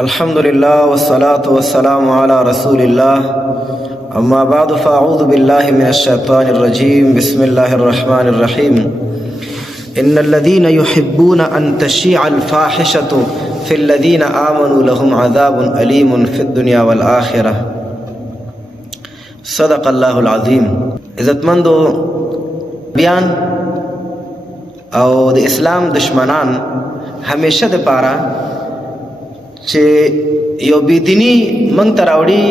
الحمد لله والصلاة والسلام على رسول الله أما بعد فأعوذ بالله من الشيطان الرجيم بسم الله الرحمن الرحيم إن الذين يحبون أن تشيع الفاحشة في الذين آمنوا لهم عذاب أليم في الدنيا والآخرة صدق الله العظيم. عزتمندو بیان او د اسلام دشمنان همیشه د پاره چې یو بيدینی منګ ته راوړي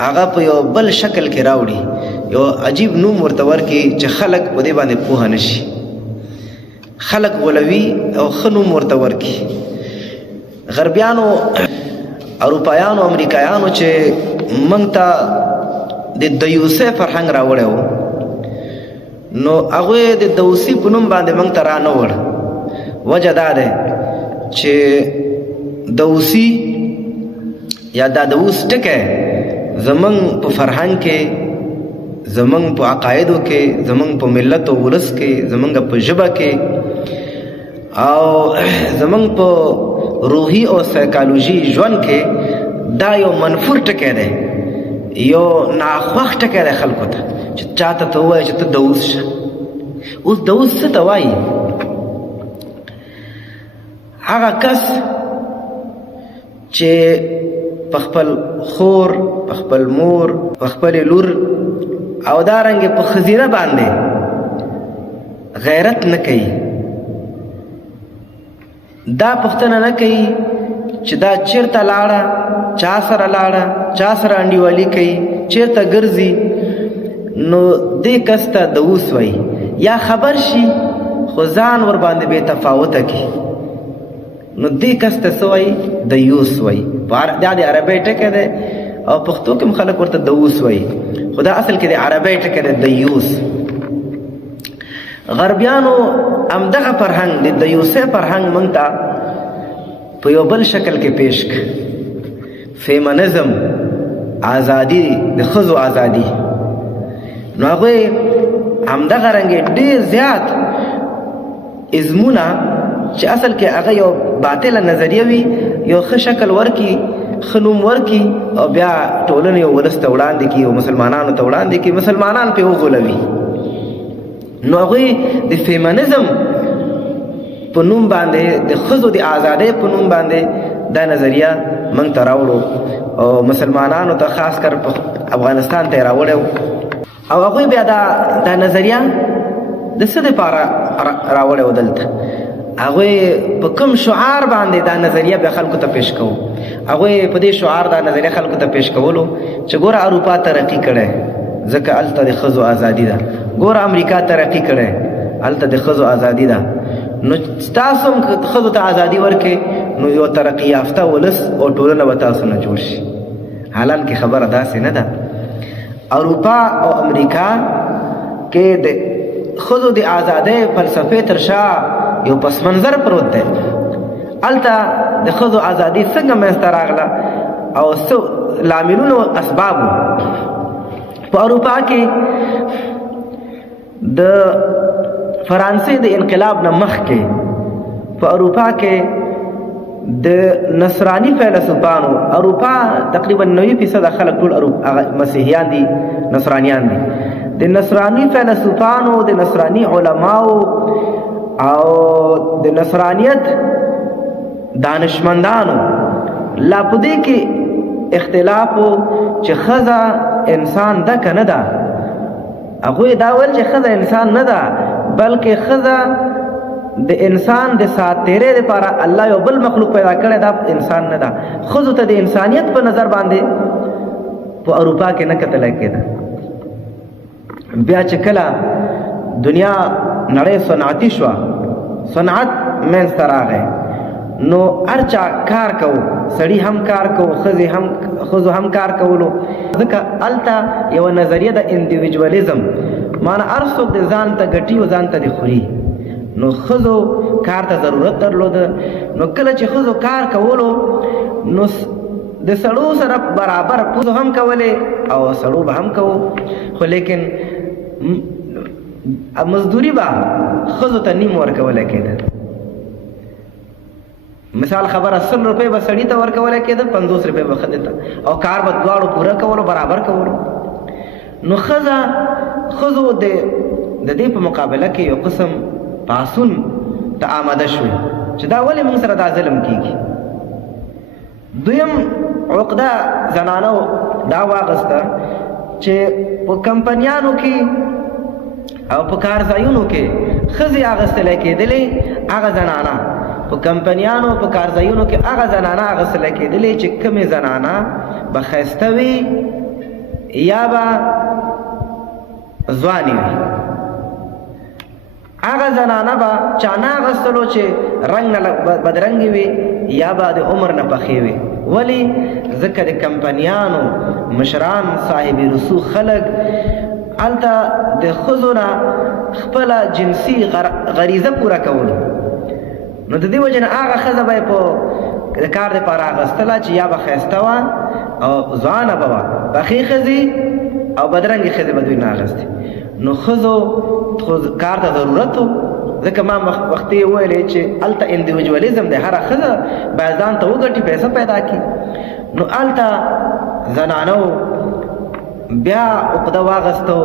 هغه په یو بل شکل کې راوړي، یو عجیب نوم ورته ورکړي چې خلک په دې باندې پوه نشي، خلک غولوي او ښه نوم ورته ورکړي. غربیانو اروپایانو امریکایانو چې منګ ته د دیوسه فرهنګ راوړی و، نو هغوی د دوسي په نوم باندې موږ ته را نه وړ. وجه دا ده چې دوسي یا دا دوس ټکی زمونږ په فرهنګ کې، زمونږ په عقایدو کې، زمونږ په ملت او ولس کې، زمونږ په ژبه کې او زمونږ په روحي او سایکالوژي ژوند کې دا یو منفور ټکی دی، یو ناخوښ ټکی دی خلکو ته چې چاته ته ووایي چې ته دوس شه. اوس دوس څه ته وایي؟ هغه کس چې په خپل خور، په خپل مور، په خپل لور او دارنګې په ښځینه باندې غیرت نه کوي، دا پوښتنه نه کوي چې دا چیرته لاړه، چا سره لاړه، چا سره انډیوالي کوي، چیرته ګرځي، نو دې کس ته دوس وایي. یا خبر شي خو ځان ور باندې بې تفاوته کړي، نو دې کس ته څه وایي؟ دیوس وایي. دا د عربی ټکی دی او پښتو کې هم خلک ورته دوس وایي، خو دا اصل کې د عربی ټکی دی، دیوس. غربیانو همدغه فرهنګ د دیوسۍ فرهنګ موږ ته په یو بل شکل کې پیش کړ، فیمنزم، ازادي، د ښځو ازادي. نو هغوی همدغه رنګې ډېر زیات ازمونه چې اصل کې هغه یو باطله نظریه وي، یو ښه شکل ورکي، ښه نوم ورکي او بیا ټولنې او ولس ته وړاندې کړي او مسلمانانو ته وړاندې کړي، مسلمانان پرې وغولوي. نو هغوی د فیمنزم په نوم باندې، د ښځو د ازادۍ په نوم باندې دا نظریه موږ ته راوړو او مسلمانانو ته خاص کر په افغانستان ته یې راوړی او هغوی بیا دا نظریه د څه دپاره راوړی دلته؟ هغوی په کوم شعار باندې دا نظریه بیا خلکو ته پیش کوو؟ هغوی په دې شعار دا نظریه خلکو ته پیش کولو چې ګوره اروپا ترقي کړی ځکه هلته د ښځو ازادي ده، ګوره امریکا ترقي کړی هلته د ښځو ازادي ده. نو تاسو هم که ښځو ته ازادي ورکړئ نو یو ترقي یافته ولس او ټولنه به تاسو نه جوړ شي. حالان کې خبره داسې نه ده. اروپا او امریکا کې د ښځو د ازادۍ فلسفې تر شا یو پس منظر پروت دی. هلته د ښځو ازادي څنګه منځته راغله او څه لاملونو اسبابو؟ په اروپا کې د فرانسې د انقلاب نه مخکې په اروپا کې د نصرانی فیلسوفانو، اروپا تقریبا 90% خلک ټول مسیحیان دي، نصرانیان دي، د نصرانی فیلسوفانو، د نصرانی علماو او د نصرانیت دانشمندانو لا په دې کې اختلاف و چې ښځه انسان ده که نه ده. هغوی دا ویل چې ښځه انسان نه ده بلکې ښځه د انسان د ساتیرۍ لپاره الله یو بل مخلوق پیدا کړی، دا انسان نه ده. ښځو ته د انسانیت په نظر باندې په اروپا کې نه کتلی کېده. بیا چې کله دنیا نړۍ صنعتي شوه، صنعت منځته راغی، نو هر چا کار کوو، سړي هم کار کوو، ښځو هم کار کولو، ځکه هلته یوه نظریه د انډیویجولیزم، معنی هر څوک د ځان ته ګټي او ځان ته د خوري. نو ښځو کار ته ضرورت درلوده. نو کله چې ښځو کار کولو نو د سړو سره برابر ښځو هم کولې او سړو به هم کوو، خو لیکن مزدوري به ښځو ته نیم ورکولی کېده. مثال خبره 100 روپۍ به سړي ته ورکولی کېده، 50 روپۍ به ښځې ته، او کار به دواړو پوره کولو، برابر کولو. نو ښځو د دې په مقابله کې یو قسم پاسون ته آماده شوې چې دا ولې موږ سره دا ظلم کېږي. دویم عقده زنانو دا واغسته چې په کمپنیانو کې او په کارځایونو کې ښځې اغوستلی کېدلې، هغه زنانه په کمپنیانو په کارځایونو کې هغه زنانه اغوستلی کېدلې چې کومې زنانه به ښایسته وي یا به ځوانې وي. هغه زنانه به چا نه اغوستلو چې رنګ نه بدرنګې وي یا به د عمر نه پخې وي. ولې؟ ځکه د کمپنیانو مشران صاحب رسوخ خلک هلته د ښځو نه خپله جنسي غریزه پوره کولو. نو د دې وجې نه هغه ښځه به یې په د کار دپاره اغوستله چې یا به ښایسته وه او ځوانه به وه، پخې ښځې او بدرنګې ښځې به دوی نه اغوستې. نو ښځو خو کار ته ضرورت و، ځکه ما وختي یې ویلې چې هلته انډیویجولیزم دی، هره ښځه باید ځان ته وګټي، پیسه پیدا کړي. نو هلته زنانو بیا عقده واغستو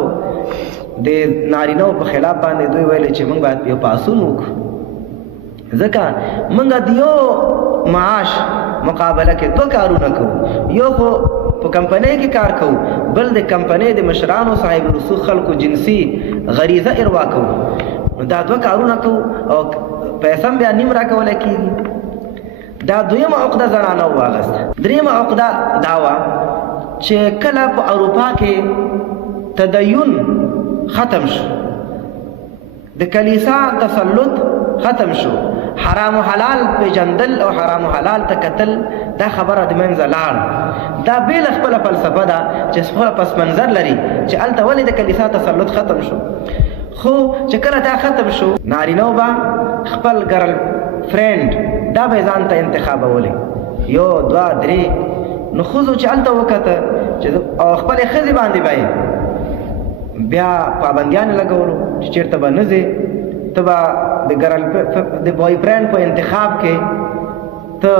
د نارینهو په خلاف باندې. دوی ویلې چې موږ باید یو پاڅون وکړو، ځکه موږ د یو معاش مقابله کې دوه کارونه کوو. یو خو په کمپنۍ کې کار کوو، بل د کمپنۍ د مشرانو صاحب رسوخ خلکو جنسي غریزه اروا کوو. نو دا دوه کارونه کوو او پیسه هم بیا نیم راکولی کېږي. دا دویمه عقده زنانو واغسته. دریمه عقده دا وه چې کله په اروپا کې تدین ختم شو، د کلیسا تسلط ختم شو، حرام و حلال پیژندل او حرام و حلال ته کتل دا خبره د منځه لاړ. دا بیله خپله فلسفه ده چې خپله پس منظر لري چې هلته ولې د کلیسا تسلط ختم شو. خو چې کله دا ختم شو، نارینهو به خپل ګرل فرینډ دا به یې ځان ته انتخابولی، یو دوه درې. نو ښځو چې هلته وکته چې او خپلې ښځې باندې به یې بیا پابندیانې لګولو چې چېرته به نه ځې، ته به د بوای فرینډ په انتخاب کې ته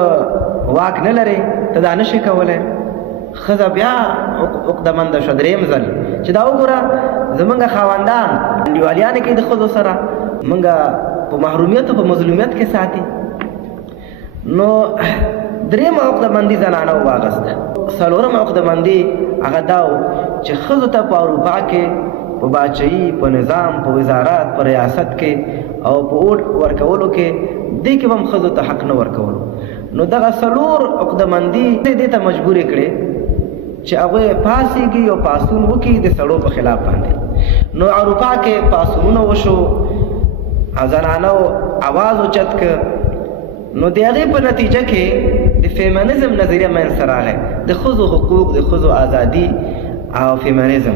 واک نه لرې، ته دا نشي کولی. ښځه بیا عقدهمنده شوه. درېیم ځل چې دا وګوره زمونږ خاوندان انډیوالیانې کوي د ښځو سره، مونږ په محرومیت او په مظلومیت کې ساتي. نو درېیمه عقدهمندي زنانه واغسته. څلورمه عقدهمندي هغه دا و چې ښځو ته په اروپا کې په باچایي، په نظام، په وزارت، په ریاست کې او په اوټ ورکولو کې دې کې به هم ښځو ته حق نه ورکولو. نو دغه څلور عقدهمندي دې ته مجبورې کړې چې هغوی پاڅېږي او پاڅون وکړي د سړو په خلاف باندې. نو اروپا کې پاڅونونه وشو، زنانو اواز اوچت که. نو د هغې په نتیجه کې د فیمنیزم نظریه منځته راغی، د ښځو حقوق، د ښځو ازادي او فیمنیزم.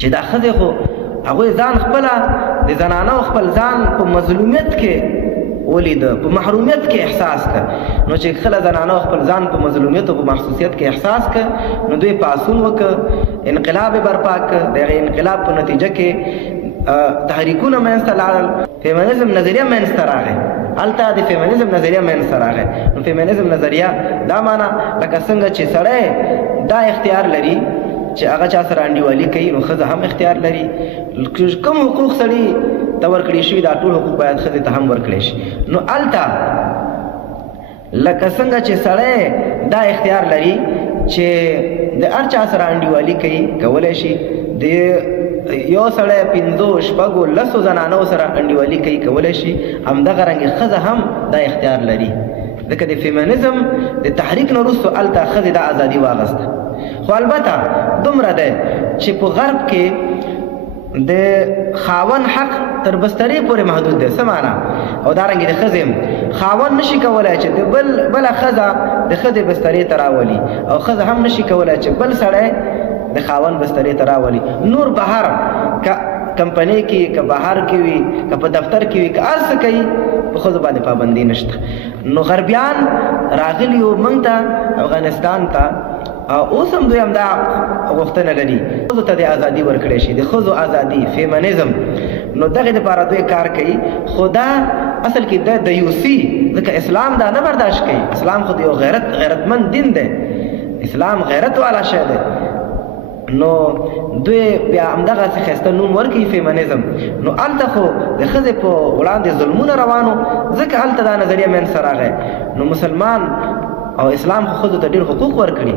چې دا ښځې خو هغوی ځان خپله د زنانو خپل ځان په مظلومیت کې ولیده، په محرومیت کې احساس که. نو چې کله زنانو خپل ځان په مظلومیت او په محسوسیت کې احساس که، نو دوی پاڅون وکړه، انقلاب یې برپا کړه. د هغې انقلاب په نتیجه کې تحریکونه منځته لاړل، فیمنیزم نظریه منځته راغی. هلته د فیمنیزم نظریه منځته راغی. نو فیمنیزم نظریه دا معنا لکه څنګه چې سړی دا اختیار لري چې هغه چا سره انډیوالي کوي، نو ښځه هم اختیار لري. کوم حقوق سړي ته ورکړی شي، دا ټول حقوق باید ښځې ته هم ورکړی شي. نو هلته لکه څنګه چې سړی دا اختیار لري چې د هر چا سره انډیوالي کوي، کولی شي د یو سړی 5 شپږو 10 زنانو سره انډیوالي کوي، کولی شي. همدغه رنګې ښځه هم دا اختیار لري. ځکه د فیمنیزم د تحریک نه وروستو هلته ښځې دا ازادي واغسته. خو البته دومره ده چې په غرب کې د خاوند حق تر بسترې پورې محدود دی. څه معنا؟ او دارنګې د ښځې خاوند نشي کولی چې د بله ښځه د ښځې بسترې ته راولي، او ښځه هم نشي کولی چې بل سړی د خاوند بسترې ته راولي. نور بهر که کمپنۍ کې، که بهر کې وي، که په دفتر کې وي، که هر څه کوي، په ښځو باندې پابندي نشته. نو غربیان راغلي وو موږ ته افغانستان ته، اوس هم دوی همدا غوښتنه لري ښځو ته د ازادي ورکړی شي، د ښځو ازادي، فیمنیزم. نو دغې دپاره دوی کار کوي. خو دا اصل کې د یوسي ځکه اسلام دا نه برداشت کوي. اسلام خو یو غیرتمند دین دی، اسلام غیرت والا شی دی. نو دوی بیا همدغسې ښایسته نوم ورکوي فیمنیزم. نو هلته خو د ښځې په وړاندې ظلمونه روانو، ځکه هلته دا نظریه منځته راغی. نو مسلمان او اسلام خو ښځو ته ډېر حقوق ورکړي،